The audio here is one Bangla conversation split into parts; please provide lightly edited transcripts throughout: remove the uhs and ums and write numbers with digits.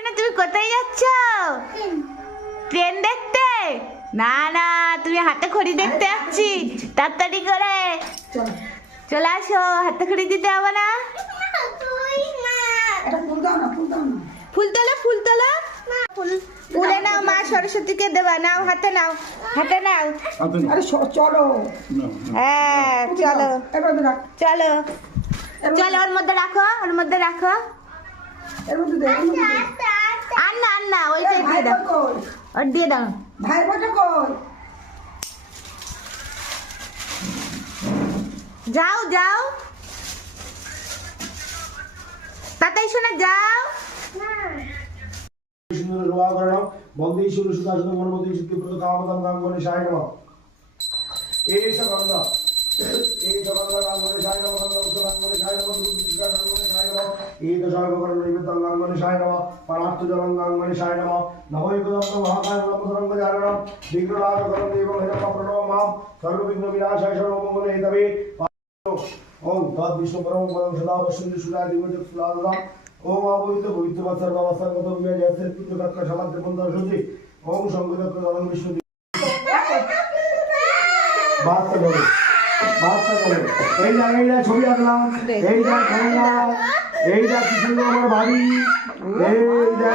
শোনা তুমি কোথায় যাচ্ছ? ট্রেন দেখতে? না না, তুমি হাতে খড়ি দেখতে যাচ্ছি। তাড়াতাড়ি করে চলে আসো, হাতে খড়ি দিতে হবে না? ফুল তোলো, ফুল তোলো, ফুলে নাও, মা সরস্বতীকে দেবা। নাও, হাতে নাও, হাতে নাও। আরে চলো। হ্যাঁ চলো চলো চলো, ওর মধ্যে রাখো, ওর মধ্যে রাখো। এর মধ্যে দে, এর মধ্যে দে। আর না আর না, ওইটাই দিয়ে দাও, ওর দিয়ে দাও। ভাই বটা কই? যাও যাও, তাতাই শোনা যাও। সুন্দর রোয়া করানো বন্দী শুরু সুদা সুদা মন মধ্যে সিদ্ধি প্রত কামদাম গাঙ্গনে সাই নম এই সকলদা গাঙ্গনে সাই নম গাঙ্গনে গাঙ্গনে সাই নম দুর্গা গাঙ্গনে সাই নম এই তো সর্বকরণ নিবেদন গাঙ্গনে সাই নম পরার্থ জলং গাঙ্গনে সাই নম নমঃ একদম মহাকায় নম সরঙ্গ জাননম বিঘ্নরাজ করণ দেবং হেতম প্রণব মাম সর্ববিঘ্ন বিনাশায় সর্বমঙ্গলে হেতবে ওম তৎ বিষ্ণু পরম পদং সদা বসন্তি সুদা দিবজ সুদাদা ওম অবহিত পবিত্র বাচ্চার বাবাসার কত বিয়ে যাচ্ছে পুত্র কাকা সমাজ বন্ধ সজি ওম সংগত দলন বিষ্ণু বার্তা বলে এইটা ছবি আঁকলাম, এইটা খেলনা, এইটা কি সুন্দর আমার বাড়ি, এইটা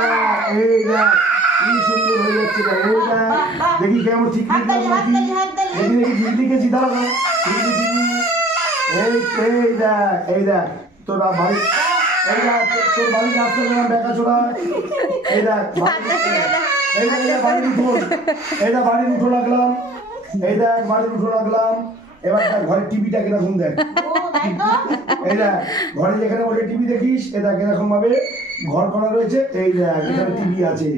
কি সুন্দর হয়ে যাচ্ছে। এইটা দেখি কেমন ঠিক দেখি ঠিক লিখেছি, দাঁড়া এই দেখ তোর বাড়ি, তোর বাড়ি রাস্তা গেলাম দেখা ছোড়া। এই দেখ বাড়ির উঠোন, এইটা বাড়ির উঠো রাখলাম, এই দেখ বাড়ির উঠো রাখলাম। এবার দেখ ঘরের টিভিটা কিরকম দেখ, এই দেখ ঘরে যেখানে বসে টিভি দেখিস, এ দেখ এরকম ভাবে ঘর করা রয়েছে। এই দেখ এখানে টিভি আছে,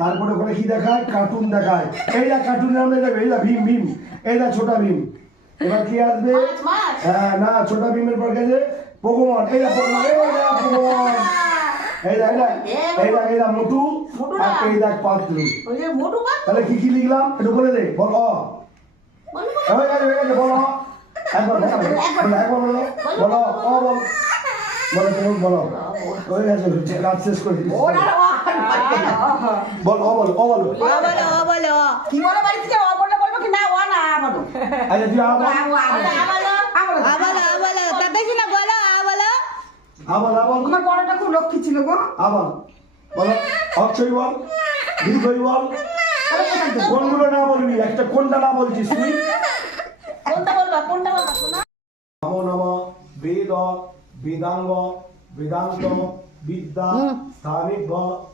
তারপরে ওখানে কি দেখায়, কার্টুন দেখায়। এই দেখ কার্টুনের নাম দেবে, এই দেখ ভীম, এই দেখ ছোটা ভীম। এবার কি আসবে? হ্যাঁ না, ছোটা ভীমের পর গেছে পোকেমন, এই দেখ পোকেমন, এই দেখ মোটু, আর এই দেখ পাতলু। তাহলে কি কি লিখলাম একটু বলে দে, বল। হয়ে গেছে বলো, একবার বলো, বলো বলো, হয়ে গেছে, কাজ শেষ করে দিচ্ছি। বল বলো কি বলে বাড়িতে যাও? বললে বলবো কি না? ও না বলো। আচ্ছা তুই আবার তাতাই শোনা বলো, আবার আমার বড়টা খুব লক্ষ্মী ছিল গো। আবার বলো, অক্ষয় বল, দীর্ঘই বল। কোনগুলো না বলবি, একটা কোনটা না বলছিস তুই? নমো নমঃ বেদ বেদাঙ্গ বেদান্ত বিদ্যা স্থানিভ্য